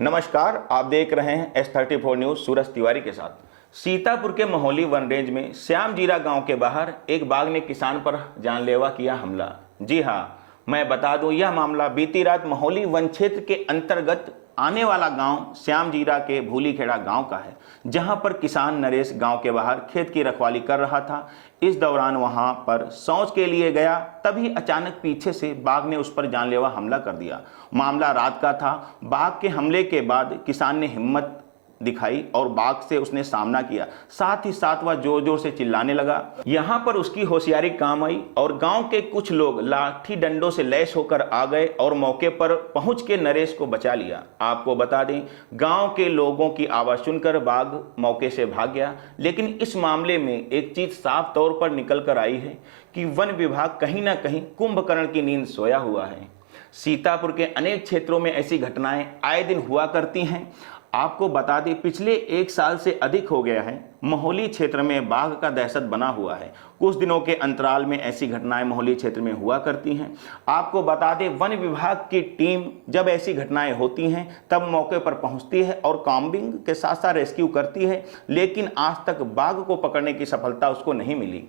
नमस्कार, आप देख रहे हैं S34 न्यूज सूरज तिवारी के साथ। सीतापुर के महोली वन रेंज में श्यामजीरा गांव के बाहर एक बाघ ने किसान पर जानलेवा किया हमला। जी हां, मैं बता दूं, यह मामला बीती रात महोली वन क्षेत्र के अंतर्गत आने वाला गांव श्यामजीरा के भूलीखेड़ा गांव का है, जहां पर किसान नरेश गांव के बाहर खेत की रखवाली कर रहा था। इस दौरान वहां पर शौच के लिए गया, तभी अचानक पीछे से बाघ ने उस पर जानलेवा हमला कर दिया। मामला रात का था। बाघ के हमले के बाद किसान ने हिम्मत दिखाई और बाघ से उसने सामना किया। साथ ही साथ वह जोर जोर से चिल्लाने लगा। यहां पर उसकी होशियारी काम आई और गांव के कुछ लोग लाठी डंडों से लैस होकर आ गए और मौके पर पहुंच के नरेश को बचा लिया। आपको बता दें, गांव के लोगों की आवाज सुनकर बाघ मौके से भाग गया। लेकिन इस मामले में एक चीज साफ तौर पर निकल कर आई है कि वन विभाग कहीं ना कहीं कुंभकर्ण की नींद सोया हुआ है। सीतापुर के अनेक क्षेत्रों में ऐसी घटनाएं आए दिन हुआ करती हैं। आपको बता दें, पिछले एक साल से अधिक हो गया है महोली क्षेत्र में बाघ का दहशत बना हुआ है। कुछ दिनों के अंतराल में ऐसी घटनाएं महोली क्षेत्र में हुआ करती हैं। आपको बता दें, वन विभाग की टीम जब ऐसी घटनाएं होती हैं तब मौके पर पहुंचती है और कॉम्बिंग के साथ साथ रेस्क्यू करती है, लेकिन आज तक बाघ को पकड़ने की सफलता उसको नहीं मिली।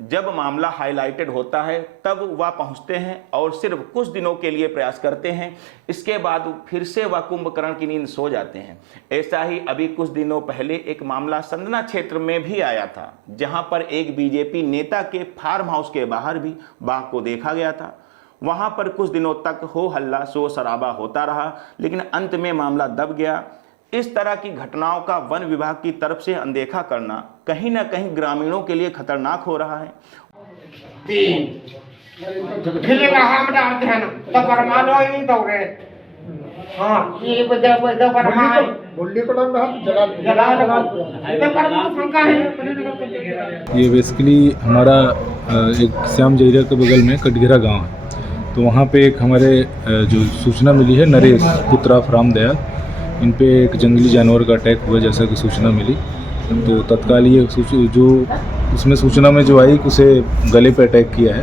जब मामला हाईलाइटेड होता है तब वह पहुंचते हैं और सिर्फ कुछ दिनों के लिए प्रयास करते हैं, इसके बाद फिर से वह कुंभकर्ण की नींद सो जाते हैं। ऐसा ही अभी कुछ दिनों पहले एक मामला संदना क्षेत्र में भी आया था, जहां पर एक बीजेपी नेता के फार्म हाउस के बाहर भी बाघ को देखा गया था। वहां पर कुछ दिनों तक हो हल्ला शोर शराबा होता रहा, लेकिन अंत में मामला दब गया। इस तरह की घटनाओं का वन विभाग की तरफ से अनदेखा करना कहीं ना कहीं ग्रामीणों के लिए खतरनाक हो रहा है। ये बेसिकली हमारा एक श्यामजीरा के बगल में कटघिरा गांव है। तो वहाँ पे एक हमारे जो सूचना मिली है, नरेश पुत्र रामदयाल, इन पे एक जंगली जानवर का अटैक हुआ जैसा कि सूचना मिली। तो तत्काल ये जो उसमें सूचना में जो आई कि उसे गले पे अटैक किया है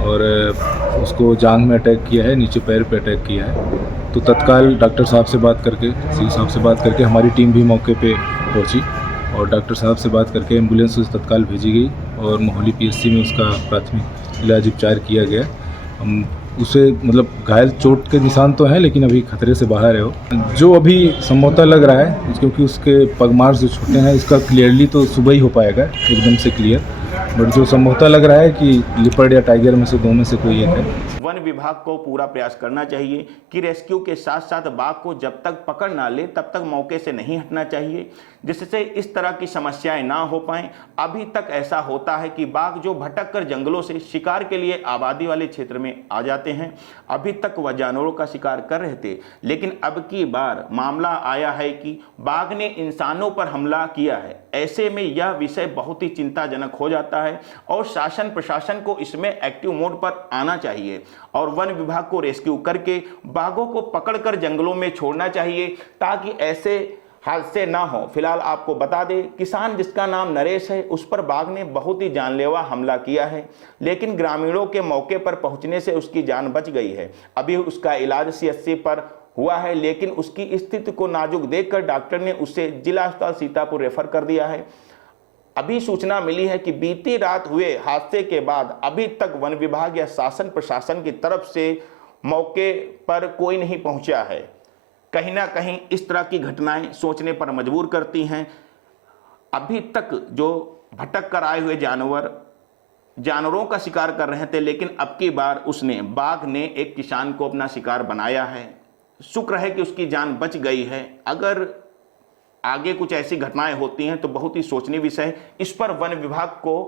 और उसको जांघ में अटैक किया है, नीचे पैर पे अटैक किया है। तो तत्काल डॉक्टर साहब से बात करके, सिंह साहब से बात करके हमारी टीम भी मौके पे पहुंची और डॉक्टर साहब से बात करके एम्बुलेंस उसे तत्काल भेजी गई और महोली पीएचसी में उसका प्राथमिक इलाज उपचार किया गया। हम उसे मतलब घायल चोट के निशान तो हैं, लेकिन अभी खतरे से बाहर है वो। जो अभी संभवतः लग रहा है, क्योंकि उसके पगमार्क जो छोटे हैं, इसका क्लियरली तो सुबह ही हो पाएगा एकदम से क्लियर, बट जो संभवतः लग रहा है कि लिपर्ड या टाइगर में से दो में से कोई एक है। वन विभाग को पूरा प्रयास करना चाहिए कि रेस्क्यू के साथ साथ बाघ को जब तक पकड़ ना ले तब तक मौके से नहीं हटना चाहिए, जिससे इस तरह की समस्याएं ना हो पाएं। अभी तक ऐसा होता है कि बाघ जो भटक कर जंगलों से शिकार के लिए आबादी वाले क्षेत्र में आ जाते हैं, अभी तक वह जानवरों का शिकार कर रहे थे, लेकिन अब की बार मामला आया है कि बाघ ने इंसानों पर हमला किया है। ऐसे में यह विषय बहुत ही चिंताजनक हो जाता है और शासन प्रशासन को इसमें एक्टिव मोड पर आना चाहिए और वन विभाग को रेस्क्यू करके बाघों को पकड़कर जंगलों में छोड़ना चाहिए, ताकि ऐसे हादसे ना हो। फिलहाल आपको बता दें, किसान जिसका नाम नरेश है, उस पर बाघ ने बहुत ही जानलेवा हमला किया है, लेकिन ग्रामीणों के मौके पर पहुंचने से उसकी जान बच गई है। अभी उसका इलाज सीएचसी पर हुआ है, लेकिन उसकी स्थिति को नाजुक देखकर डॉक्टर ने उसे जिला अस्पताल सीतापुर रेफर कर दिया है। अभी सूचना मिली है कि बीती रात हुए हादसे के बाद अभी तक वन विभाग या शासन प्रशासन की तरफ से मौके पर कोई नहीं पहुंचा है। कहीं ना कहीं इस तरह की घटनाएं सोचने पर मजबूर करती हैं। अभी तक जो भटक कर आए हुए जानवरों का शिकार कर रहे थे, लेकिन अब की बार बाघ ने एक किसान को अपना शिकार बनाया है। शुक्र है कि उसकी जान बच गई है। अगर आगे कुछ ऐसी घटनाएं होती हैं तो बहुत ही सोचनीय विषय है। इस पर वन विभाग को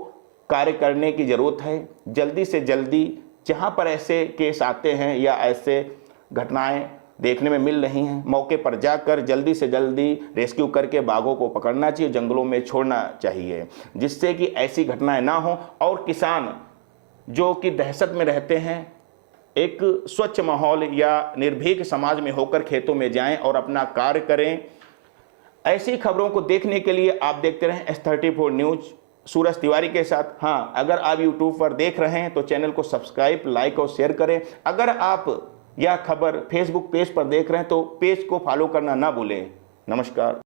कार्य करने की जरूरत है। जल्दी से जल्दी जहां पर ऐसे केस आते हैं या ऐसे घटनाएं देखने में मिल रही हैं, मौके पर जाकर जल्दी से जल्दी रेस्क्यू करके बाघों को पकड़ना चाहिए, जंगलों में छोड़ना चाहिए, जिससे कि ऐसी घटनाएं ना हो और किसान जो कि दहशत में रहते हैं, एक स्वच्छ माहौल या निर्भीक समाज में होकर खेतों में जाएं और अपना कार्य करें। ऐसी खबरों को देखने के लिए आप देखते रहें S34 न्यूज सूरज तिवारी के साथ। हाँ, अगर आप YouTube पर देख रहे हैं तो चैनल को सब्सक्राइब, लाइक और शेयर करें। अगर आप यह खबर फेसबुक पेज पर देख रहे हैं तो पेज को फॉलो करना ना भूलें। नमस्कार।